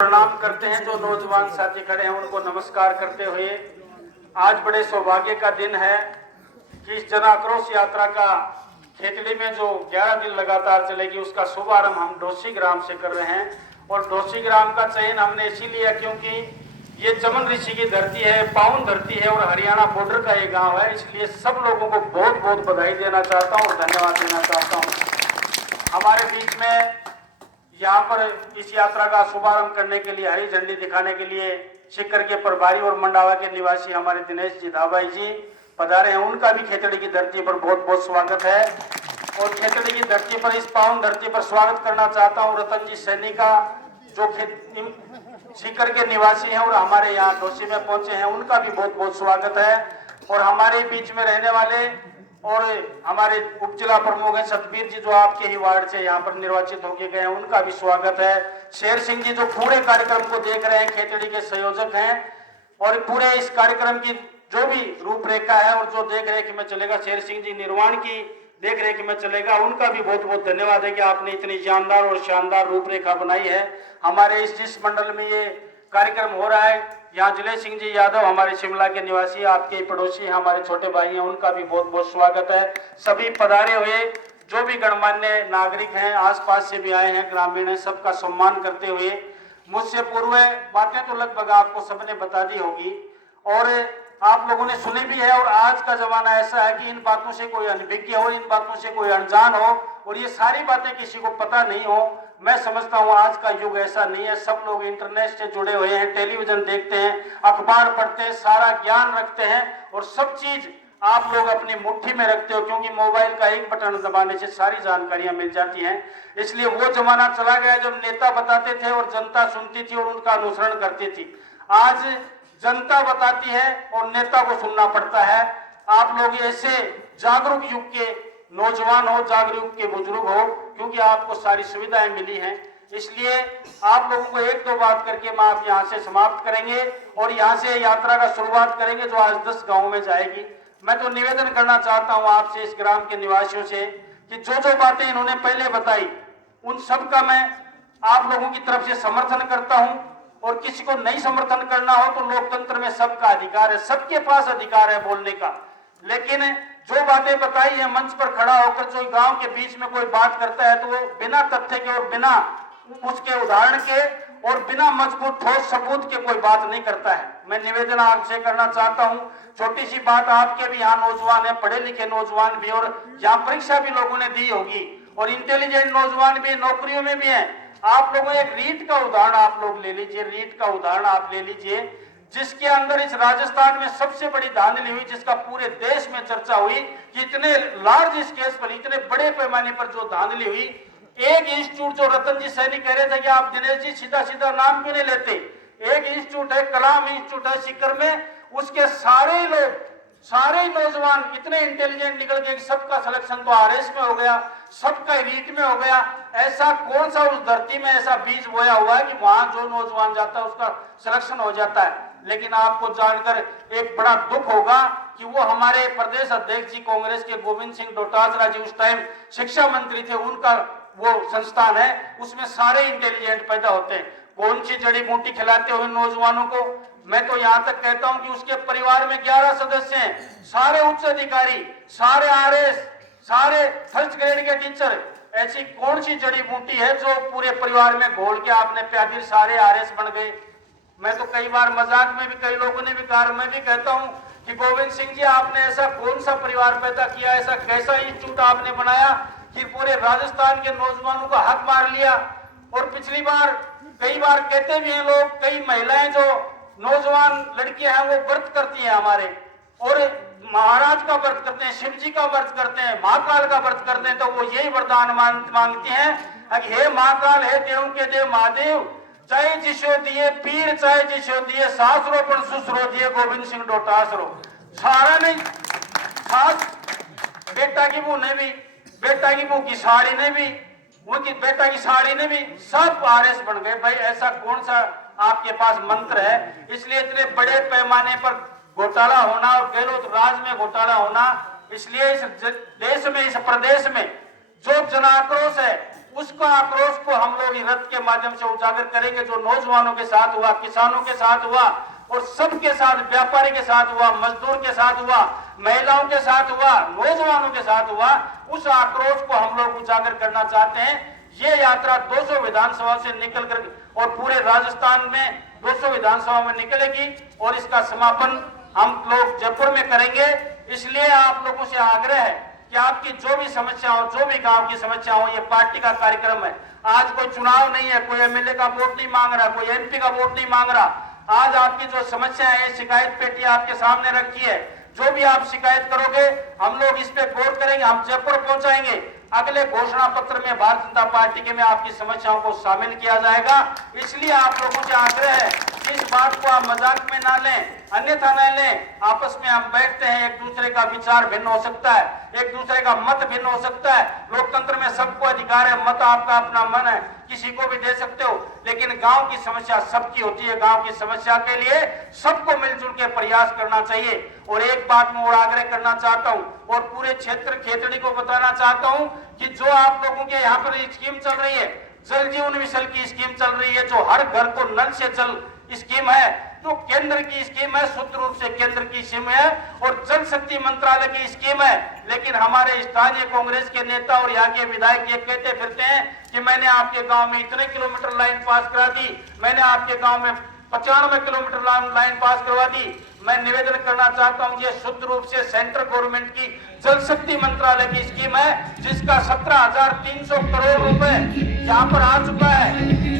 प्रणाम करते हैं। जो नौजवान साथी खड़े हैं उनको नमस्कार करते हुए आज बड़े सौभाग्य का दिन है कि इस जन आक्रोश यात्रा का खेतड़ी में जो 11 दिन लगातार चलेगी उसका शुभारंभ हम डोसी ग्राम से कर रहे हैं। और डोसी ग्राम का चयन हमने इसीलिए किया क्योंकि ये चमन ऋषि की धरती है, पावन धरती है और हरियाणा बॉर्डर का ये गांव है। इसलिए सब लोगों को बहुत बहुत बधाई देना चाहता हूँ और धन्यवाद देना चाहता हूँ। हमारे बीच में यहाँ पर इस यात्रा का शुभारंभ करने के लिए, हरी झंडी दिखाने के लिए सीकर के प्रभारी और मंडावा के निवासी हमारे दिनेश जी धाबाई जी पधारे हैं। उनका भी खेतड़ी की धरती पर बहुत बहुत स्वागत है। और खेतड़ी की धरती पर, इस पावन धरती पर स्वागत करना चाहता हूँ रतन जी सैनी का, जो सीकर के निवासी हैं और हमारे यहाँ डोसी में पहुंचे हैं। उनका भी बहुत बहुत स्वागत है। और हमारे बीच में रहने वाले और हमारे उप जिला प्रमुख हैं सतबीर जी, जो आपके ही वार्ड से यहाँ पर निर्वाचित होके गए हैं, उनका भी स्वागत है। शेर सिंह जी जो पूरे कार्यक्रम को देख रहे हैं, खेतड़ी के संयोजक हैं और पूरे इस कार्यक्रम की जो भी रूपरेखा है और जो देख रेख में चलेगा, शेर सिंह जी निर्माण की देख रेख में चलेगा, उनका भी बहुत बहुत धन्यवाद है कि आपने इतनी जानदार और शानदार रूपरेखा बनाई है। हमारे इस जिस मंडल में ये कार्यक्रम हो रहा है, यहाँ जिले सिंह जी यादव हमारे शिमला के निवासी, आपके पड़ोसी हमारे छोटे भाई हैं, उनका भी बहुत बहुत स्वागत है। सभी पधारे हुए जो भी गणमान्य नागरिक हैं, आसपास से भी आए हैं, ग्रामीण हैं, सबका सम्मान करते हुए मुझसे पूर्व बातें तो लगभग आपको सबने बता दी होगी और आप लोगों ने सुनी भी है। और आज का जमाना ऐसा है कि इन बातों से कोई अनभिज्ञ हो, इन बातों से कोई अनजान हो और ये सारी बातें किसी को पता नहीं हो। मैं समझता हूँ आज का युग ऐसा नहीं है। सब लोग इंटरनेट से जुड़े हुए हैं, टेलीविजन देखते हैं, अखबार पढ़ते हैं, सारा ज्ञान रखते हैं और सब चीज आप लोग अपनी मुट्ठी में रखते हो, क्योंकि मोबाइल का एक बटन दबाने से सारी जानकारियां मिल जाती हैं। इसलिए वो जमाना चला गया जब नेता बताते थे और जनता सुनती थी और उनका अनुसरण करती थी। आज जनता बताती है और नेता को सुनना पड़ता है। आप लोग ऐसे जागरूक युग के नौजवान हो, जागरूक के बुजुर्ग हो, क्योंकि आपको सारी सुविधाएं मिली हैं। इसलिए आप लोगों को एक दो बात करके मैं आप यहाँ से समाप्त करेंगे और यहाँ से यात्रा का शुरुआत करेंगे जो आज 10 गाँव में जाएगी। मैं तो निवेदन करना चाहता हूँ आपसे, इस ग्राम के निवासियों से, कि जो जो बातें इन्होंने पहले बताई उन सब का मैं आप लोगों की तरफ से समर्थन करता हूँ। और किसी को नहीं समर्थन करना हो तो लोकतंत्र में सबका अधिकार है, सबके पास अधिकार है बोलने का। लेकिन जो बातें बताई है मंच पर खड़ा होकर, जो गांव के बीच में कोई बात करता है तो वो बिना तथ्य के और बिना उसके उदाहरण के और बिना मजबूत ठोस सबूत के कोई बात नहीं करता है। मैं निवेदन आपसे करना चाहता हूँ, छोटी सी बात, आपके भी यहाँ नौजवान है, पढ़े लिखे नौजवान भी, और यहाँ परीक्षा भी लोगों ने दी होगी और इंटेलिजेंट नौजवान भी नौकरियों में भी है। आप लोगों एक रीट का उदाहरण आप लोग ले लीजिए, रीट का उदाहरण आप ले लीजिए, जिसके अंदर इस राजस्थान में सबसे बड़ी धांधली हुई, जिसका पूरे देश में चर्चा हुई कि इतने लार्ज स्केल पर, इतने बड़े पैमाने पर जो धांधली हुई। एक इंस्टीट्यूट जो रतन जी सैनी कह रहे थे कि आप दिनेश जी सीधा सीधा नाम क्यों नहीं लेते, एक इंस्टीट्यूट है, कलाम इंस्टीट्यूट है सीकर में, उसके सारे लोग, सारे नौजवान इतने इंटेलिजेंट निकल गए कि सबका सिलेक्शन तो आरएस में हो गया, सबका रीट में हो गया। ऐसा कौन सा उस धरती में ऐसा बीज बोया हुआ है कि वहां जो नौजवान जाता है उसका सिलेक्शन हो जाता है। लेकिन आपको जानकर एक बड़ा दुख होगा कि वो हमारे प्रदेश अध्यक्ष जी कांग्रेस के गोविंद सिंह डोटासरा जी उस टाइम शिक्षा मंत्री थे, उनका वो संस्थान है, उसमें सारे इंटेलिजेंट पैदा होते हैं। कौन सी जड़ी बूटी खिलाते हुए नौजवानों को। मैं तो यहाँ तक कहता हूँ कि उसके परिवार में 11 सदस्य हैं, सारे उच्च अधिकारी, सारे आरएस, सारे फर्स्ट ग्रेड के टीचर। ऐसी कौन सी जड़ी बूटी है जो पूरे परिवार में घोल के आपने प्यादिर सारे आरएस बन गए। मैं तो कई बार मजाक में भी कई लोगों ने भी कहा, मैं भी कहता हूँ कि गोविंद सिंह जी आपने ऐसा कौन सा परिवार पैदा किया, ऐसा कैसा इंस्टीट्यूट आपने बनाया कि पूरे राजस्थान के नौजवानों का हक मार लिया। और पिछली बार कई बार कहते भी हैं लोग, कई महिलाएं जो नौजवान लड़कियां हैं वो व्रत करती हैं हमारे, और महाराज का व्रत करते हैं, शिव जी का व्रत करते हैं, महाकाल का व्रत करते हैं, तो वो यही वरदान मांगती हैं कि हे महाकाल, हे देव के देव महादेव, चाहे जिसो दिए पीर, चाहे जिसो दिए सासरो पर सुसरो दिए गोविंद सिंह डोटासरो। सारा नहीं, सास बेटा की मुंह ने भी, बेटा की मुंह की साड़ी ने भी, उनकी बेटा की साड़ी ने भी, सब आरएस बन गए। भाई ऐसा कौन सा आपके पास मंत्र है। इसलिए इतने बड़े पैमाने पर घोटाला होना और गहलोत राज में घोटाला होना, इसलिए इस देश में, इस प्रदेश में जो जन आक्रोश है उसका आक्रोश को हम लोग रथ के माध्यम से उजागर करेंगे, जो नौजवानों के साथ हुआ, किसानों के साथ हुआ और सबके साथ, व्यापारी के साथ हुआ, मजदूर के साथ हुआ, महिलाओं के साथ हुआ, नौजवानों के साथ हुआ, उस आक्रोश को हम लोग उजागर करना चाहते हैं। ये यात्रा 200 विधानसभा से निकल कर और पूरे राजस्थान में 200 विधानसभा में निकलेगी और इसका समापन हम लोग जयपुर में करेंगे। इसलिए आप लोगों से आग्रह है कि आपकी जो भी समस्या हो, जो भी गांव की समस्या हो, ये पार्टी का कार्यक्रम है। आज कोई चुनाव नहीं है, कोई एमएलए का वोट नहीं मांग रहा, कोई एमपी का वोट नहीं मांग रहा। आज आपकी जो समस्या है, शिकायत पेटी आपके सामने रखी है। जो भी आप शिकायत करोगे हम लोग इस पे गौर करेंगे, हम जयपुर पहुंचाएंगे। अगले घोषणा पत्र में भारतीय जनता पार्टी के में आपकी समस्याओं को शामिल किया जाएगा। इसलिए आप लोगों से आग्रह है कि इस बात को आप मजाक में ना लें, अन्यथा न लें। आपस में हम बैठते हैं, एक दूसरे का विचार भिन्न हो सकता है, एक दूसरे का मत भिन्न हो सकता है। लोकतंत्र में सबको अधिकार है, मत आपका अपना मन है, किसी को भी दे सकते हो, लेकिन गांव की समस्या सबकी होती है। गांव की समस्या के लिए सबको मिलजुल के प्रयास करना चाहिए। और एक बात मैं और आग्रह करना चाहता हूं और पूरे क्षेत्र खेतड़ी को बताना चाहता हूं कि जो आप लोगों के यहाँ पर स्कीम चल रही है, जल जीवन मिशन की स्कीम चल रही है, जो हर घर को नल से जल स्कीम है, तो केंद्र की स्कीम है, शुद्ध रूप से केंद्र की स्कीम है और जल शक्ति मंत्रालय की स्कीम है। लेकिन हमारे स्थानीय कांग्रेस के नेता और यहाँ के विधायक ये कहते फिरते हैं कि मैंने आपके गांव में इतने किलोमीटर लाइन पास करा दी, मैंने आपके गांव में 95 किलोमीटर लाइन पास करवा दी। मैं निवेदन करना चाहता हूं, ये शुद्ध रूप से सेंट्रल गवर्नमेंट की जल शक्ति मंत्रालय की स्कीम है, जिसका 17,300 करोड़ रुपए यहाँ पर आ चुका है।